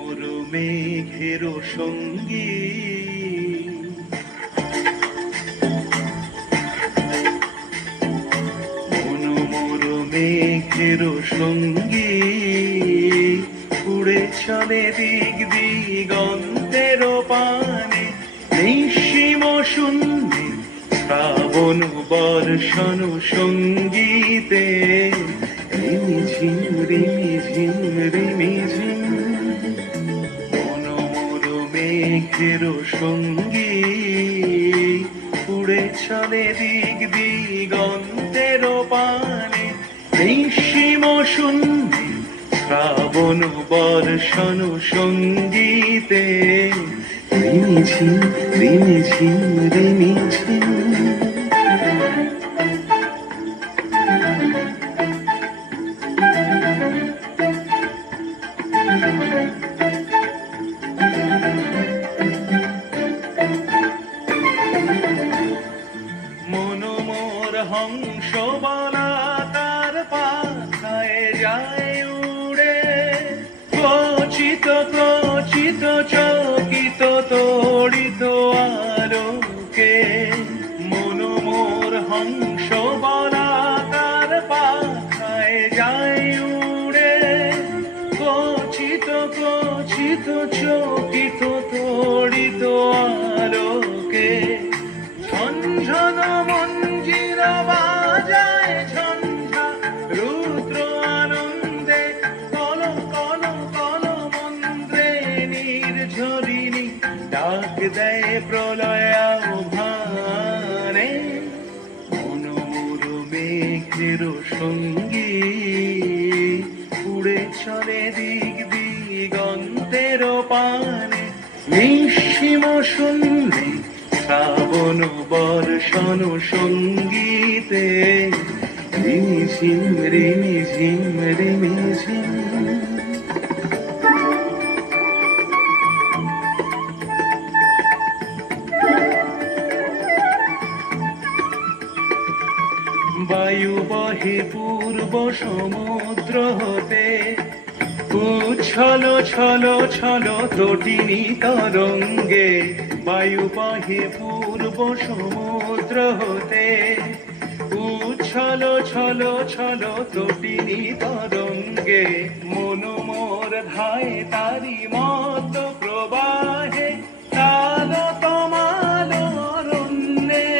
মোর মেঘের সঙ্গী, মন মোর মেঘের সঙ্গী, উড়ে চলে দিক দিগন্তের পানে, নিঃসীম শূন্যে শ্রাবণ বর্ষণ সঙ্গীতে, রিমিঝিম রিমিঝিম রিমিঝিম। মন মোর মেঘের সঙ্গী, উড়ে চলে দিক দিগন্তের পানে, নিঃসীম শূন্যে শ্রাবণ বর্ষণ সঙ্গীতে, রিমিঝিম রিমিঝিম রিমিঝিম। মন মোর হংস বলা তার পাখায় যায় উড়ে, ক্রচিত ক্রচিত চকিত তড়িত আলোকে। মন মোর হংস বলা তার পাখায় যায় উড়ে, ক্রচিত ক্রচিত চকিত তড়িত আলোকে। ঝনঝন মঞ্জির বাজায় ঝঞ্ঝা রুদ্র আনন্দে, কল কল কল মন্ত্রে নির্ঝরিণী ডাক দেয় প্রলয় আহ্বানে। মন মোর মেঘের সঙ্গী, উড়ে চলে দিক দিগন্তের পানে, নিঃসীম শূন্যে শ্রাবণ বর্ষণ সঙ্গীতে, রিমিঝিম রিমিঝিম রিমিঝিম। বায়ু বহে পূর্ব সমুদ্র হতে, উচ্ছল ছল ছল ত্রটিনী তরঙ্গে। বায়ু বহে পূর্ব সমুদ্র হতে, উচ্ছল ছল ছল ত্রটিনী তরঙ্গে। মন মোর ধায় তারি মত প্রবাহে, তাল তমাল অরণ্যে।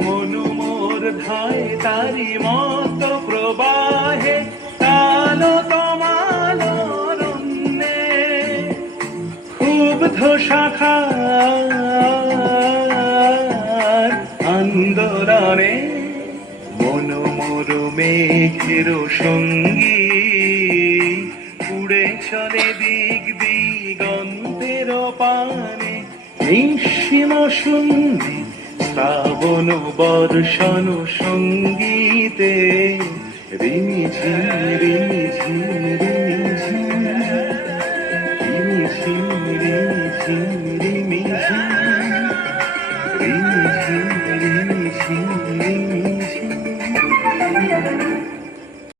মন মোর ধায় তারি মত প্রবাহে, তাল তমাল অরণ্যে। ক্ষুব্ধ শাখার আন্দোলনে, মন মোর মেঘের সঙ্গী, উড়ে চলে দিক দিগন্তের পানে, নিঃসীম শূন্যে শ্রাবণ বর্ষণ সঙ্গীতে, রিমিঝিম রিমিঝিম